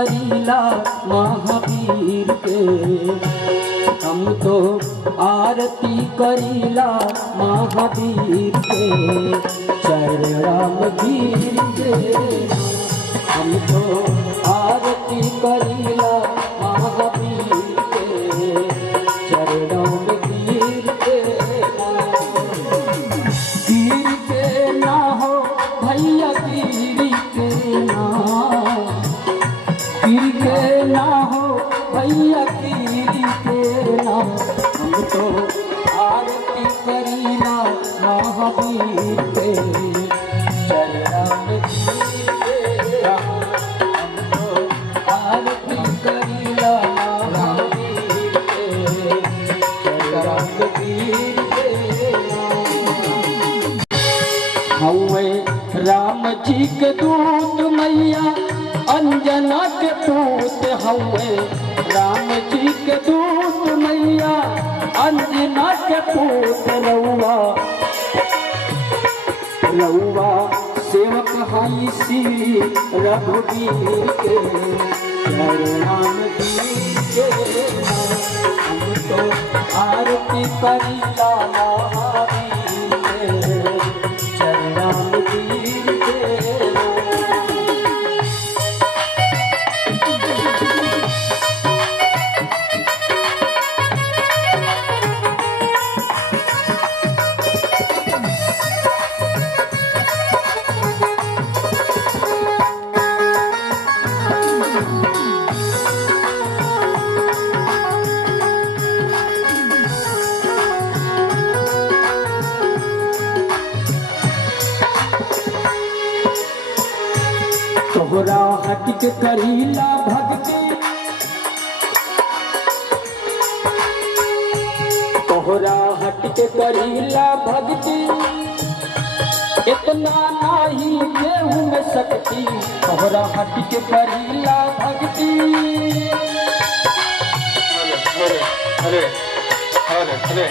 करीला महावीर के, हम तो आरती करीला महावीर के, चरण रामवीर के। हम तो आरती करीला महावीर के, चरण रामवीर के। वीर के ना हो भैया वीर के ना, वीर के ना हो भैया वीर के ना, हम तो आरती करीला महावीर के, चरण रामवीर के। हम तो आरती करीला महावीर के, चरण रामवीर के। हवे राम जी के दूत मैया अंजना के पूत, हवे राम जी के दूत मैया अंजना के पूत। रउआ रउआ सेवक हाई श्री रघुवीर के, रामवीर के। हम तो आरती करीला महावीर के, चरण रामवीर के। तोहरा हट के करीला भक्ति, तोहरा हट के करीला भक्ति, इतना नाही केहू में शक्ति। तोहरा हट के करीला भक्ति, अरे अरे अरे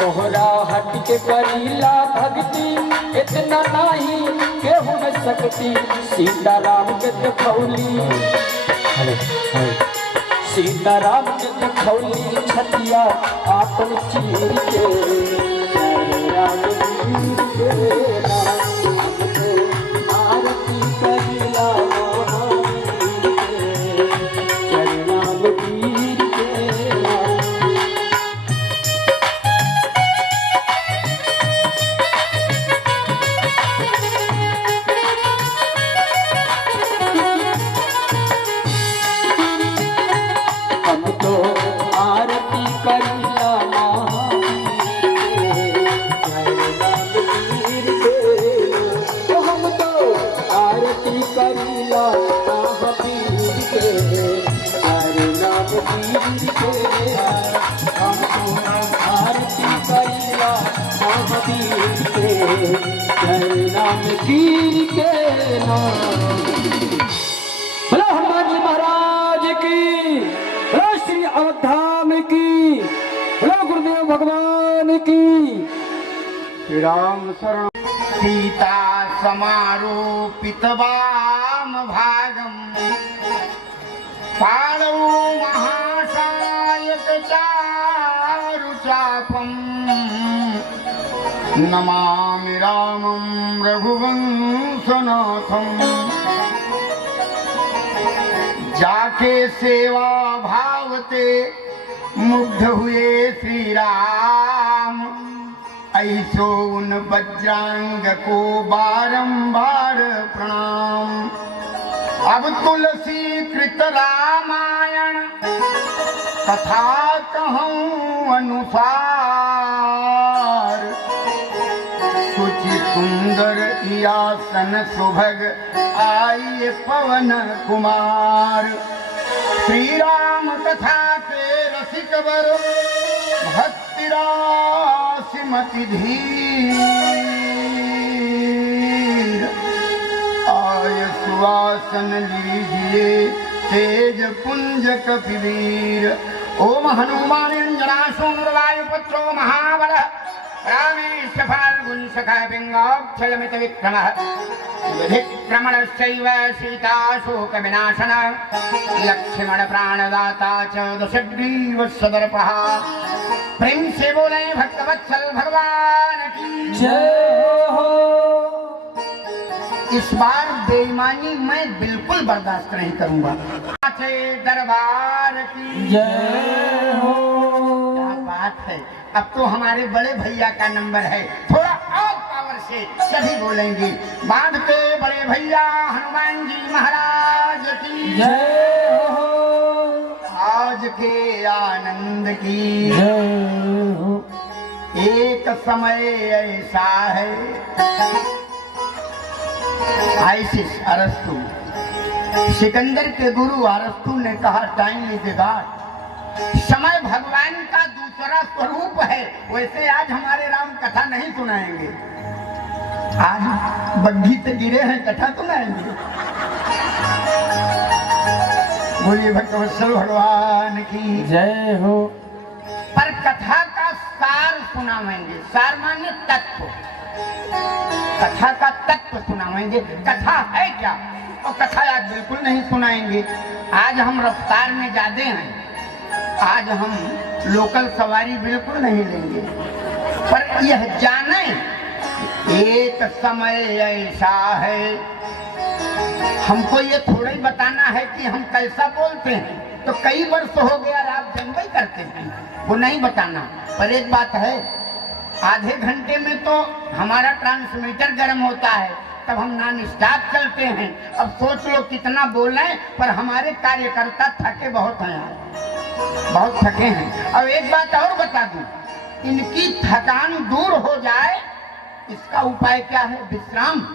तोहरा हट के करीला भक्ति, इतना नाही केहू में शक्ति। सीताराम के देखौली, सीताराम के देखौली छतिया आपन चीर के, रामवीर के नाम से आरती करीला महावीर के, चरण रामवीर के नाम। हम तो आरती करीला महावीर के, तो हम तो आरती करीला महावीर के, चरण रामवीर के। हम तो आरती करीला महावीर के, चरण रामवीर के नाम। बोलो हनुमान जी महाराज की, बोलो श्री अवधाम की, बोलो गुरुदेव भगवान की। श्री राम शरण। सीता समारोपित वाम भागम, पाणौ महासायक चारु चापम, नमामि रामं रघुवंशनाथम। जाके सेवा भावते मुग्ध हुए श्री राम, ऐसो उन बज्रांग को बारंबार प्रणाम। अब तुलसी कृत रामायण कथा कहूँ अनुसार, सुचि सुंदर आसन सुभग आइए पवन कुमार। श्री राम कथा के रसिक वर भक्ति राशि मति धीर, आय सुवासन लीजिए तेज पुंज कपिवीर। ओम हनुमान अंजनासो वायुपुत्रो महाबल रामेश फाल्गुन सखा पिंगाक्षयमित विक्रमः विक्रमणश्चैव सीता शोक विनाशन लक्ष्मण प्राणदाता च दशग्रीव सदर्पः प्रेम से बोले भक्तवत्सल भगवान की जय हो। इस बार बेईमानी मैं बिल्कुल बर्दाश्त नहीं करूंगा। दरबार की जय हो। क्या बात है, अब तो हमारे बड़े भैया का नंबर है, थोड़ा और पावर से सभी बोलेंगे। बांध के बड़े भैया हनुमान जी महाराज की जय हो। आज के आनंद की जय हो। एक समय ऐसा है, आइसिस अरस्तु, सिकंदर के गुरु अरस्तु ने कहा टाइम इज गॉड, समय भगवान का दूसरा स्वरूप है। वैसे आज हमारे राम कथा नहीं सुनाएंगे, आज बग्घी से गिरे हैं कथा सुनाएंगे। बोलिए भक्तवत्सल भगवान की जय हो। पर कथा का सार सुनाएंगे, सार माने तत्व, कथा का तत्व सुनाएंगे। कथा है क्या, और कथा आज बिल्कुल नहीं सुनाएंगे। आज हम रफ्तार में ज्यादा हैं, आज हम लोकल सवारी बिल्कुल नहीं लेंगे, पर यह जाने एक समय ऐसा है। हमको ये थोड़ा ही बताना है कि हम कैसा बोलते हैं, तो कई वर्ष हो गया आप जनवई करते हैं, वो नहीं बताना। पर एक बात है, आधे घंटे में तो हमारा ट्रांसमीटर गर्म होता है, तब हम नॉन स्टॉप चलते हैं। अब सोच लो कितना बोलें, पर हमारे कार्यकर्ता थके बहुत हैं, बहुत थके हैं। अब एक बात और बता दूं, इनकी थकान दूर हो जाए इसका उपाय क्या है? विश्राम।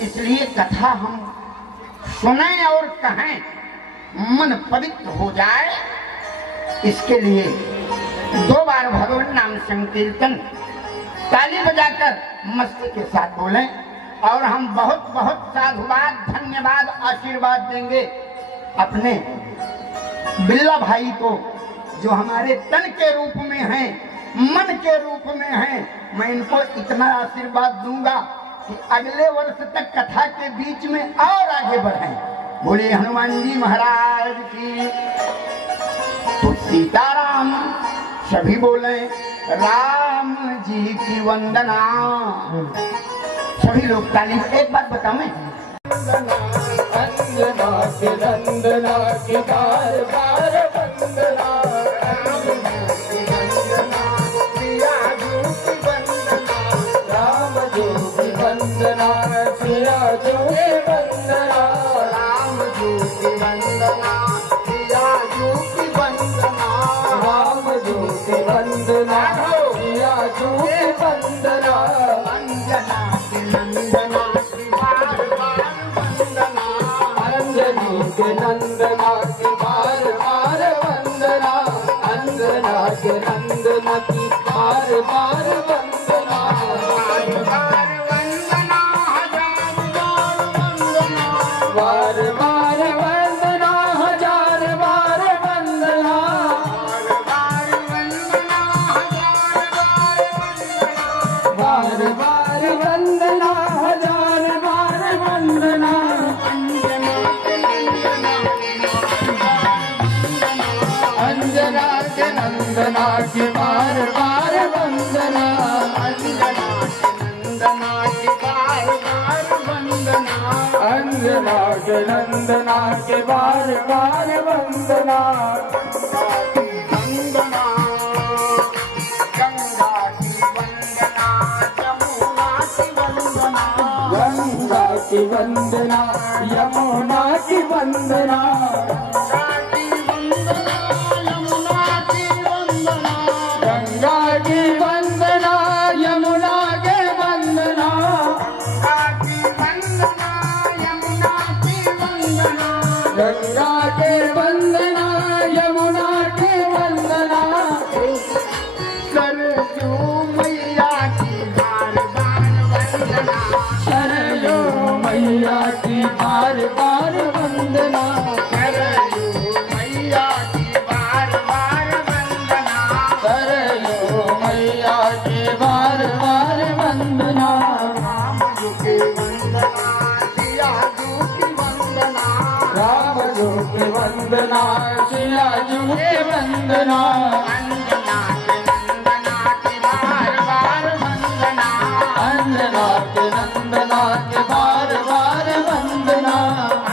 इसलिए कथा हम सुने और कहें, मन पवित्र हो जाए, इसके लिए 2 बार भगवान नाम संकीर्तन ताली बजाकर मस्ती के साथ बोलें, और हम बहुत बहुत साधुवाद, धन्यवाद, आशीर्वाद देंगे अपने बिल्ला भाई को, जो हमारे तन के रूप में हैं, मन के रूप में हैं। मैं इनको इतना आशीर्वाद दूंगा कि अगले वर्ष तक कथा के बीच में और आगे बढ़ें। बोले हनुमान जी महाराज की। तो सीताराम सभी बोले राम जी की वंदना। सभी लोग ताली। एक बात बताऊं, अंजना के नंदना के बार बार वंदना, राम जी की वंदना, सिया जी की वंदना, राम जी की वंदना, सिया जी की वंदना, राम जी की वंदना, सिया जी की वंदना, अंजना के नंदना की बार बार वंदना, अंजनी के नंदना की बार बार वंदना, अंजना के नंदना की बार बार वंदना, बार बार वंदना, हजार बार वंदना, बार बार वंदना, हजार बार वंदना, बार बार वंदना, हजार बार वंदना, बार बार वंदना, हजार बार वंदना, अंजना के अंजना के नंदना की बार बार वंदना, अंजना के नंदना की बार बार वंदना, अंजना के नंदना के बार बार वंदना, गंगा की वंदना, यमुना की वंदना, गंगा की वंदना, यमुना की वंदना, गंगा की वंदना, यमुना की वंदना, गंगा की वंदना, यमुना की वंदना, वंदना सिया जू के वंदना अंजना के नंदना की बार बार वंदना अंजना के नंदना के बार बार वंदना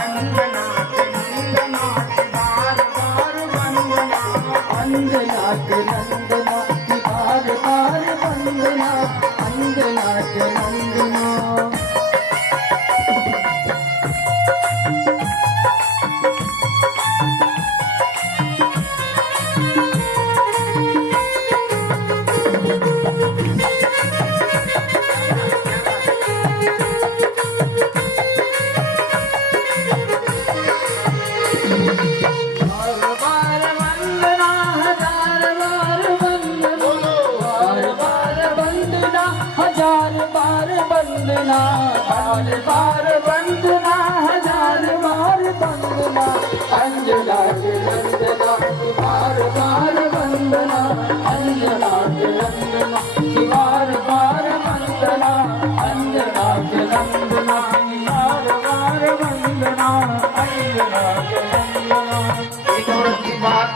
अंजना के नंदना की बार बार वंदना अंजना के नंदना की बार बार वंदना अंजना के नंदना हजार बार वंदना बार वंदना हजार बार वंदना अंजना के नंदना की बार बार वंदना अंजना के नंदना की बार बार वंदना अंजना के नंदना की बार बार वंदना अंजना के नंदना की बात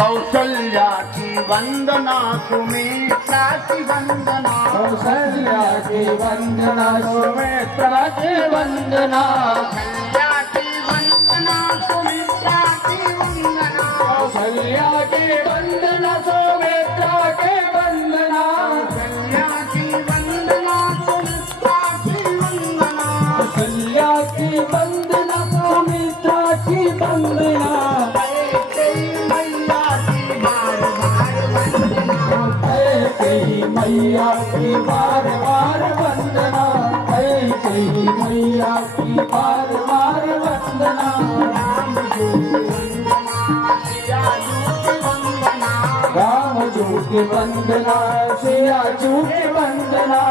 कौशल्या की वंदना सुमित्रा की वंदना कौशल्या की वंदना सुमित्रा की वंदना कौशल्या की वंदना सुमित्रा की वंदना कौशल्या की वंदना सुमित्रा की वंदना कौशल्या की वंदना सुमित्रा की वंदना कौशल्या की वंदना सुमित्रा की वंदना मैया की बार बार वंदना कई मैया की बार बार वंदना राम जू की वंदना सिया जू की वंदना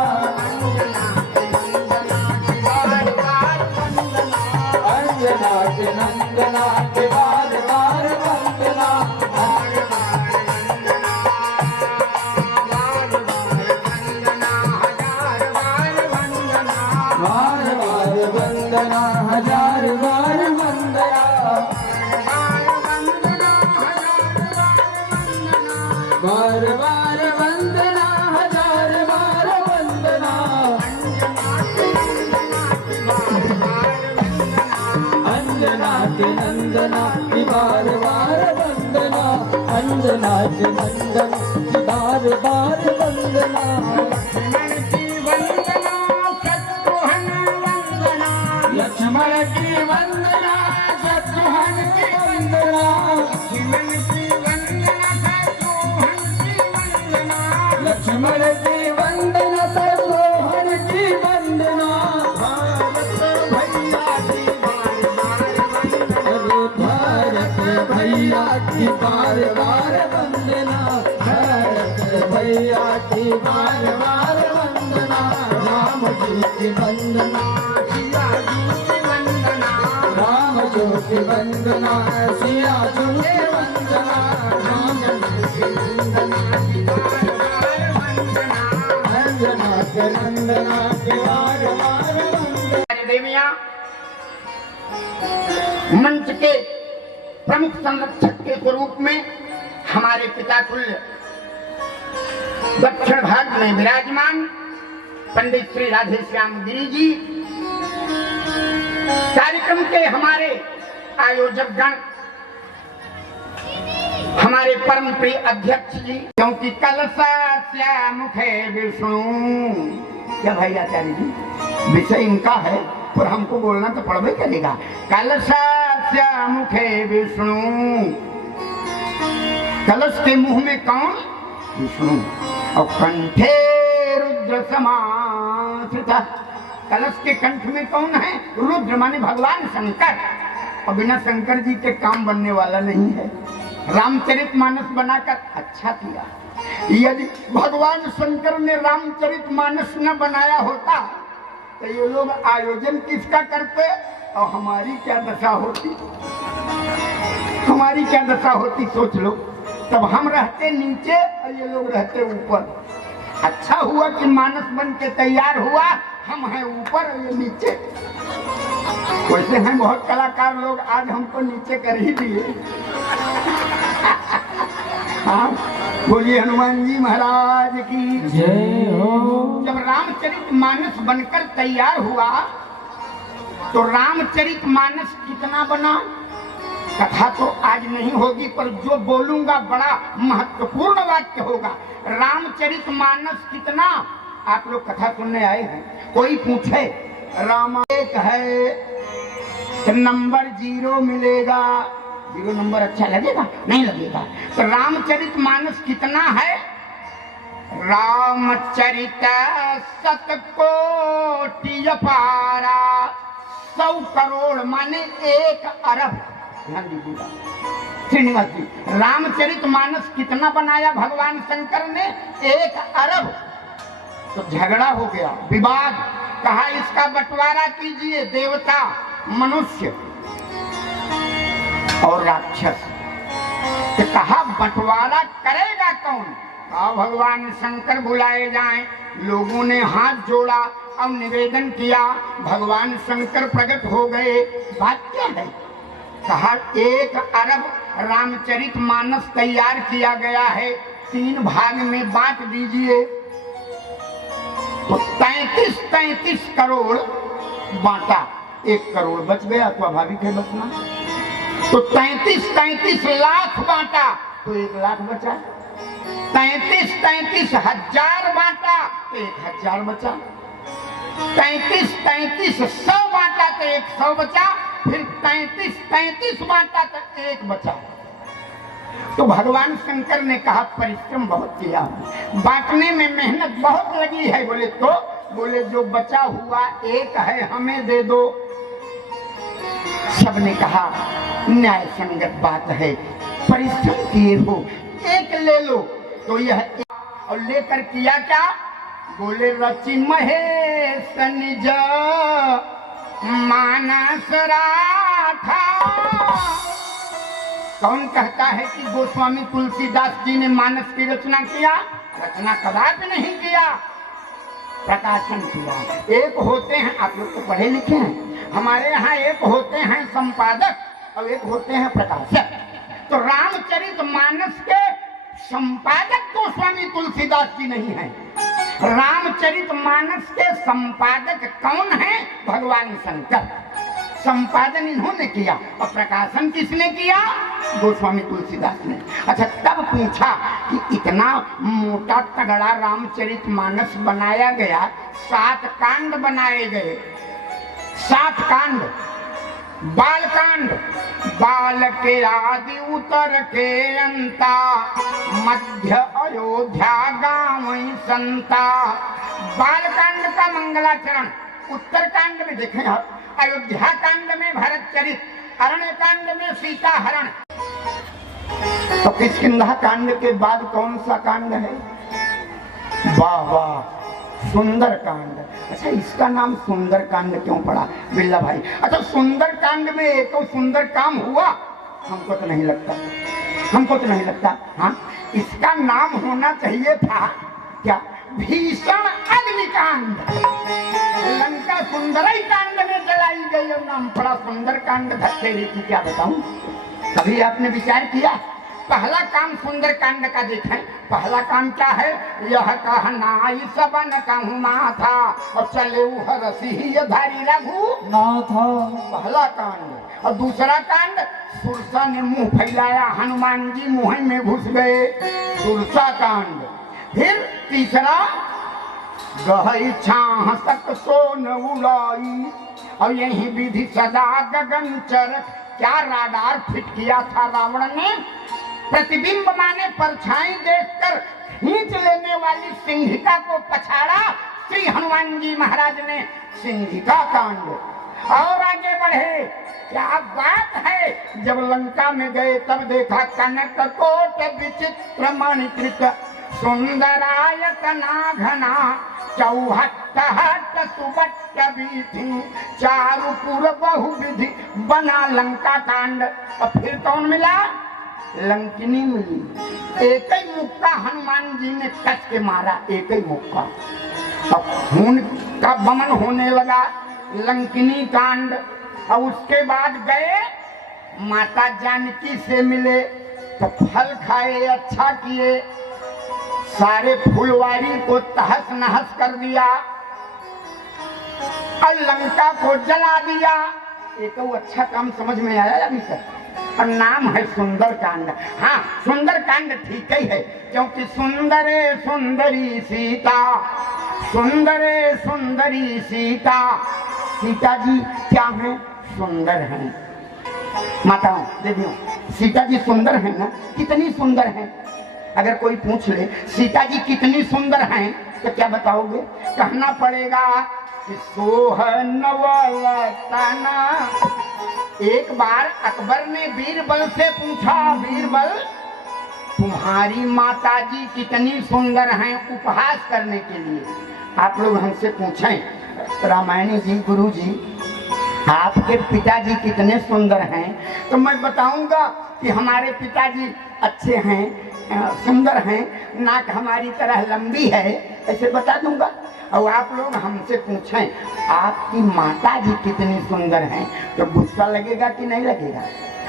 अंजना के नंदना के बार बार वंदना बार बार वंदना हजार बार वंदना बार बार वंदना हजार बार वंदना अंजना के नंदना की बार बार वंदना अंजना के नंदन की बार बार वंदना लक्ष्मण की वंदना शत्रुघ्न की वंदना लक्ष्मण की वंदना शत्रुघ्न की वंदना भारत भैया की बार बार वंदना भारत भैया की बार बार वंदना राम जी की वंदना राम जी की वंदना सिया जी की वंदना राम जी की वंदना अंजना के नंदना के बार बार वंदना देवियां मंच के प्रमुख संरक्षक के स्वरूप में हमारे पिता तुल्य दक्षिण भाग में विराजमान पंडित श्री राधेश्याम गिरी जी, कार्यक्रम के हमारे आयोजक गण, हमारे परम प्रिय अध्यक्ष जी, क्योंकि कलसा मुखे विष्णु, क्या भाई आचार्य जी विषय इनका है पर हमको बोलना तो पड़बे करेगा। कलसा मुखे विष्णु, कलश के मुंह में कौन? विष्णु। और कंठे रुद्र समाश्रिता, कलश के कंठ में कौन है? रुद्र माने भगवान शंकर। और बिना शंकर जी के काम बनने वाला नहीं है। रामचरितमानस बनाकर अच्छा किया। यदि भगवान शंकर ने रामचरितमानस न बनाया होता तो ये लोग आयोजन किसका करते और हमारी क्या दशा होती? हमारी क्या दशा होती सोच लो। तब हम रहते नीचे और ये लोग रहते ऊपर। अच्छा हुआ कि मानस बन के तैयार हुआ, हम हैं ऊपर और ये नीचे। वैसे हैं बहुत कलाकार लोग, आज हमको नीचे कर ही दिए। हाँ, बोलिए हनुमान जी महाराज की जय हो। जब रामचरितमानस बनकर तैयार हुआ तो रामचरितमानस कितना बना, कथा तो आज नहीं होगी, पर जो बोलूंगा बड़ा महत्वपूर्ण वाक्य होगा। रामचरितमानस कितना, आप लोग कथा सुनने आए हैं, कोई पूछे राम एक है तो नंबर 0 मिलेगा, 0 नंबर अच्छा लगेगा, नहीं लगेगा। तो रामचरितमानस कितना है, रामचरित शतकोटि अपारा, 100 करोड़ माने 1 अरब। ध्यान दीजिएगा श्रीनिवास जी, रामचरितमानस कितना बनाया भगवान शंकर ने, 1 अरब। तो झगड़ा हो गया, विवाद, कहा इसका बंटवारा कीजिए, देवता, मनुष्य और राक्षस। तो कहा बंटवारा करेगा कौन, कहा भगवान शंकर बुलाए जाएं। लोगों ने हाथ जोड़ा और निवेदन किया, भगवान शंकर प्रकट हो गए। बात क्या है, कहा 1 अरब रामचरितमानस तैयार किया गया है, 3 भाग में बांट दीजिए। तो 33 करोड़ बांटा, 1 करोड़ बच गया, स्वाभाविक है बचना। तो 33 लाख बांटा तो 1 लाख बचा, 33 हजार बांटा तो 1000 बचा, 33 100 बांटा तो 100 बचा, फिर 33 बांटा तो 1 बचा। तो भगवान शंकर ने कहा परिश्रम बहुत किया, बांटने में मेहनत बहुत लगी है। बोले जो बचा हुआ 1 है हमें दे दो। सबने कहा न्याय संगत बात है, परिश्रम किए हो, 1 ले लो। तो यह और लेकर किया क्या, बोले रचि महेश निज मानस राखा। कौन कहता है कि गोस्वामी तुलसीदास जी ने मानस की रचना किया, रचना कदापि नहीं किया, प्रकाशन किया। एक होते हैं, आप लोग तो पढ़े लिखे हैं, हमारे यहाँ एक होते हैं संपादक और एक होते हैं प्रकाशक। तो रामचरितमानस के संपादक गोस्वामी तुलसीदास जी नहीं है, रामचरितमानस के संपादक कौन है, भगवान शंकर। संपादन इन्होंने किया और प्रकाशन किसने किया, गोस्वामी तुलसीदास ने। अच्छा, तब पूछा कि इतना मोटा तगड़ा रामचरितमानस बनाया गया, 7 कांड बनाए गए, 7 कांड। बालकांड, बाल के आदि उतर के अंता, मध्य अयोध्या गाँव संता। बालकांड का मंगलाचरण, उत्तरकांड में देखें आप, अयोध्या कांड में भरत चरित, अरण्य कांड में सीता हरण। तो किष्किंधा कांड के बाद कौन सा कांड है, वाह वाह, सुंदर कांड। अच्छा, इसका नाम सुंदर कांड क्यों पड़ा बिल्ला भाई? अच्छा, सुंदर कांड में एक तो सुंदर काम हुआ, हमको तो नहीं लगता, हमको तो नहीं लगता। हाँ, इसका नाम होना चाहिए था क्या, भीषण अग्निकांड। लंका सुंदरई कांड में जलाई गई और नाम पड़ा सुंदर कांड। धत्तेरी की क्या बताऊं, कभी आपने विचार किया? पहला काम सुंदर कांड का देखें, पहला काम क्या है, यह कहना सबन कहूँ था और चले रसी धारी रघु नाथा। पहला कांड। और दूसरा कांड, सुरसा ने मुंह फैलाया, हनुमान जी मुंह में घुस गए, सुरसा कांड। फिर तीसरा, गहई छाह सक सोन उड़ाई, और यही विधि सदा गगन चरक। क्या राडार फिट किया था रावण ने, प्रतिबिंब माने परछाई देखकर खींच लेने वाली सिंहिका को पछाड़ा श्री हनुमान जी महाराज ने, सिंहिका कांड। और आगे बढ़े, क्या बात है, जब लंका में गए तब देखा कनक कोट विचित्र मणिकृत, सुंदरायतना घना, चौहट सुबट विधि, चारुपुर बहुविधि, बना लंका कांड। और फिर कौन मिला, लंकिनी मिली। एक ही मुक्का हनुमान जी ने कस के मारा, एक ही मुक्का। अब खून का बमन होने लगा, लंकिनी कांड। और उसके बाद गए माता जानकी से मिले तो फल खाए, अच्छा किए, सारे फुलवारी को तहस नहस कर दिया और लंका को जला दिया। एक अच्छा काम समझ में आया अभी तक, और नाम है सुंदर कांड। हाँ, सुंदर कांड ठीक ही है, क्योंकि सुंदरे सुंदरी सीता, सुंदरे सुंदरी सीता, सीता जी क्या है? सुंदर हैं। माताओं देवियों, सीता जी सुंदर हैं ना? कितनी सुंदर हैं? अगर कोई पूछ ले सीता जी कितनी सुंदर हैं तो क्या बताओगे? कहना पड़ेगा कि सोहनवलतना। एक बार अकबर ने बीरबल से पूछा, बीरबल तुम्हारी माता जी कितनी सुंदर हैं? उपहास करने के लिए आप लोग हमसे पूछें रामायणी जी, गुरु जी आपके पिताजी कितने सुंदर हैं, तो मैं बताऊंगा कि हमारे पिताजी अच्छे हैं, सुंदर हैं, नाक हमारी तरह लंबी है, ऐसे बता दूंगा। और आप लोग हमसे पूछें आपकी माता जी कितनी सुंदर हैं, तो गुस्सा लगेगा कि नहीं लगेगा?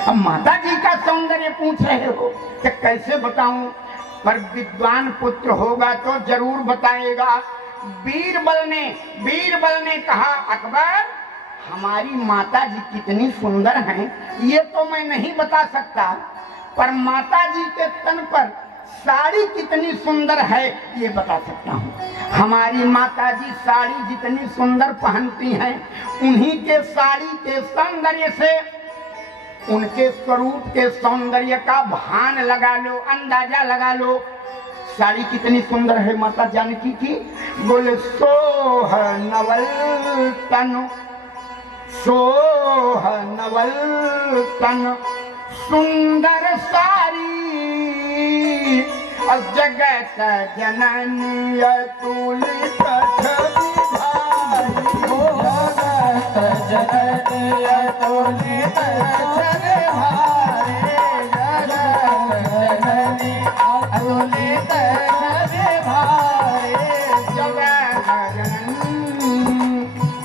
अब माता जी का सौंदर्य पूछ रहे हो तो कैसे बताऊं? पर विद्वान पुत्र होगा तो जरूर बताएगा। बीरबल ने कहा अकबर हमारी माता जी कितनी सुंदर हैं ये तो मैं नहीं बता सकता, पर माता जी के तन पर साड़ी कितनी सुंदर है ये बता सकता हूँ। हमारी माता जी साड़ी जितनी सुंदर पहनती हैं, उन्हीं के साड़ी के सौंदर्य से उनके स्वरूप के सौंदर्य का भान लगा लो, अंदाजा लगा लो। साड़ी कितनी सुंदर है माता जानकी की। बोले सोहनवल तनु, सोहनवल तन सुंदर सारी, जगत जननी अतुलित छवि भारी, जगत जननी अतुलित छवि भारी, जगत जननी अतुलित छवि भारी, जगत जननी।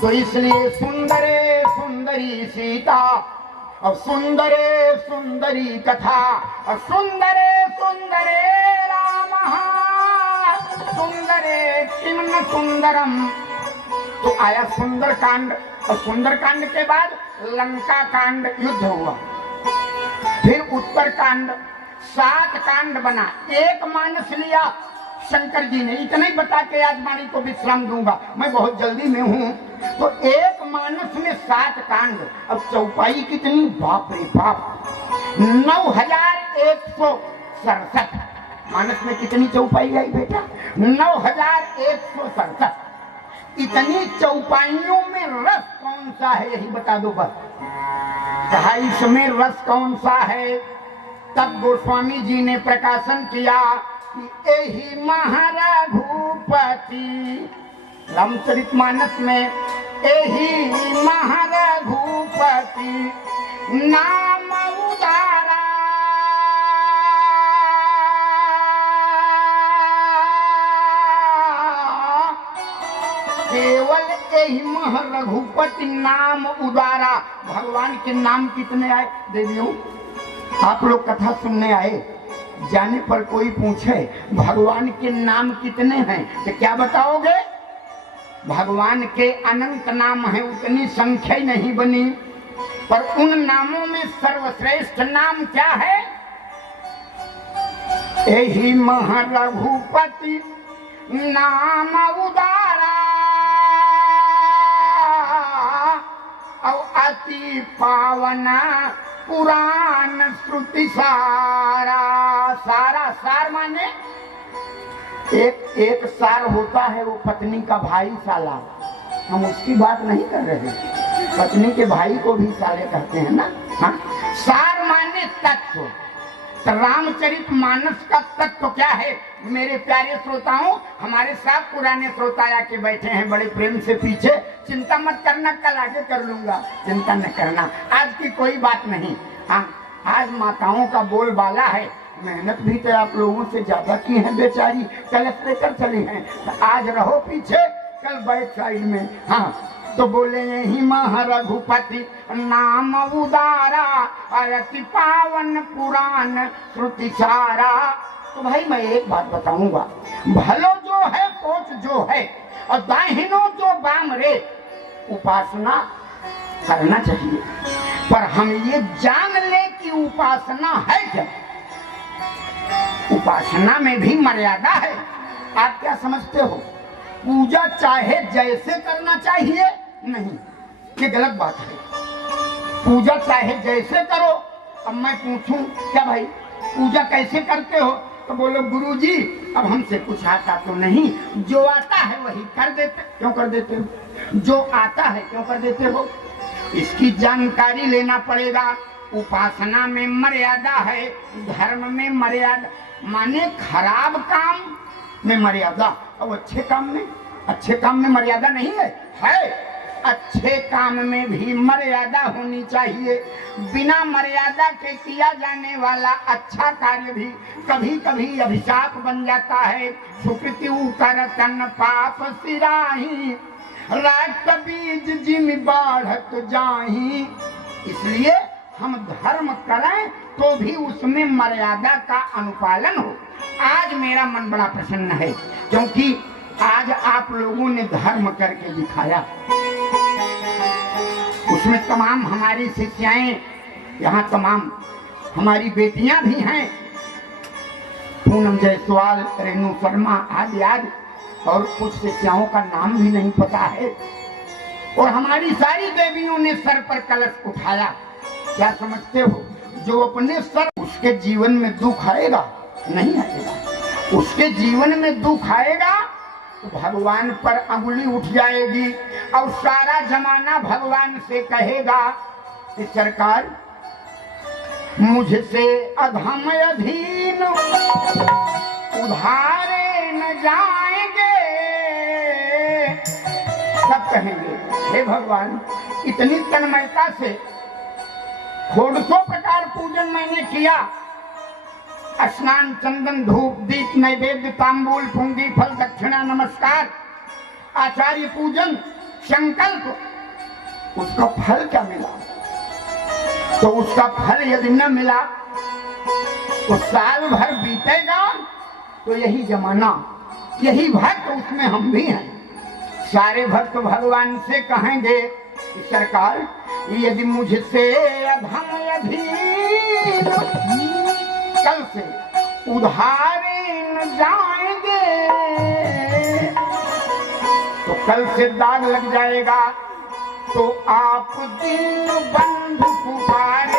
तो इसलिए सुंदरे सुंदरी सीता और सुंदरे सुंदरी कथा और सुंदरे सुंदरे राम, सुंदरे किम न सुंदरम। तो आया सुंदर कांड, और सुंदर कांड के बाद लंका कांड युद्ध हुआ, फिर उत्तर कांड, 7 कांड बना। एक मानस लिया शंकर जी ने। इतना ही बता के आज वाणी को विश्राम दूंगा, मैं बहुत जल्दी में हूँ। तो एक मानस में 7 कांड। अब चौपाई कितनी, बाप रे बाप, 9167। मानस में कितनी चौपाई आई बेटा? 9167। इतनी चौपाइयों में रस कौन सा है यही बता दो बस। कहा इसमें रस कौन सा है? तब गोस्वामी जी ने प्रकाशन किया कि यही महारघुपति, रामचरितमानस में यही महारघुपति नाम उदारा, केवल यही महारघुपति नाम उदारा। भगवान के नाम कितने आए देवियों? आप लोग कथा सुनने आए, जाने पर कोई पूछे भगवान के नाम कितने हैं तो क्या बताओगे? भगवान के अनंत नाम है, उतनी संख्या नहीं बनी, पर उन नामों में सर्वश्रेष्ठ नाम क्या है? यही महारघुपति नाम उदारा और अति पावना पुराण श्रुति सारा। सारा सार माने एक सार होता है, वो पत्नी का भाई साला। हम उसकी बात नहीं कर रहे, पत्नी के भाई को भी साले कहते हैं ना। हाँ? सार माने तत्व। तो रामचरित मानस का तत्व क्या है? मेरे प्यारे श्रोताओं, हमारे साथ पुराने श्रोता आके बैठे हैं बड़े प्रेम से पीछे। चिंता मत करना, कल आगे कर लूंगा, चिंता न करना, आज की कोई बात नहीं। हाँ, आज माताओं का बोलबाला है। मेहनत भी तो आप लोगों से ज्यादा की है बेचारी, कलश लेकर चली हैं। तो आज रहो पीछे, कल बैक साइड में। हाँ, तो बोले यही मह रघुपति नाम उदारा, अरति पावन पुराण श्रुति सारा। तो भाई मैं एक बात बताऊंगा, भलो जो है कोच जो है और दाहिनो जो बाम रे, उपासना करना चाहिए, पर हम ये जान ले कि उपासना है क्या। उपासना में भी मर्यादा है। आप क्या समझते हो, पूजा चाहे जैसे करना चाहिए? नहीं, ये गलत बात है। पूजा चाहे जैसे करो। अब मैं पूछूं क्या भाई पूजा कैसे करते हो, तो बोलो गुरुजी अब हमसे कुछ आता तो नहीं, जो आता है वही कर देते। क्यों कर देते हो? जो आता है क्यों कर देते हो? इसकी जानकारी लेना पड़ेगा। उपासना में मर्यादा है, धर्म में मर्यादा, माने खराब काम में मर्यादा और अच्छे काम में मर्यादा नहीं है। अच्छे काम में भी मर्यादा होनी चाहिए। बिना मर्यादा के किया जाने वाला अच्छा कार्य भी कभी कभी अभिशाप बन जाता है। सुकृति करतन पाप सिराही, रात बीज जिम बाढ़त जाही। इसलिए हम धर्म करें तो भी उसमें मर्यादा का अनुपालन हो। आज मेरा मन बड़ा प्रसन्न है क्योंकि आज आप लोगों ने धर्म करके दिखाया। उसमें तमाम हमारी शिष्याएं, यहाँ तमाम हमारी बेटियां भी हैं, पूनम जायसवाल, रेणु शर्मा आदि आदि, और कुछ शिष्याओं का नाम भी नहीं पता है। और हमारी सारी देवियों ने सर पर कलश उठाया। क्या समझते हो, जो अपने सर, उसके जीवन में दुख आएगा? नहीं आएगा। उसके जीवन में दुख आएगा तो भगवान पर अंगुली उठ जाएगी और सारा जमाना भगवान से कहेगा कि सरकार मुझसे अधम अधीन उधारे न जाएंगे। सब कहेंगे हे भगवान, इतनी तन्मयता से 150 प्रकार पूजन मैंने किया, स्नान, चंदन, धूप, दीप, नैवेद्य, तांबूल, पुंगी, फल, दक्षिणा, नमस्कार, आचार्य पूजन, संकल्प, उसका फल क्या मिला? तो उसका फल यदि न मिला तो साल भर बीतेगा तो यही जमाना, यही भक्त, उसमें हम भी हैं। सारे भक्त भगवान से कहेंगे कि सरकार यदि मुझसे अधम अधीन कल से उधारे न जाएंगे तो कल से दाग लग जाएगा। तो आप दीन बंधु पुकारे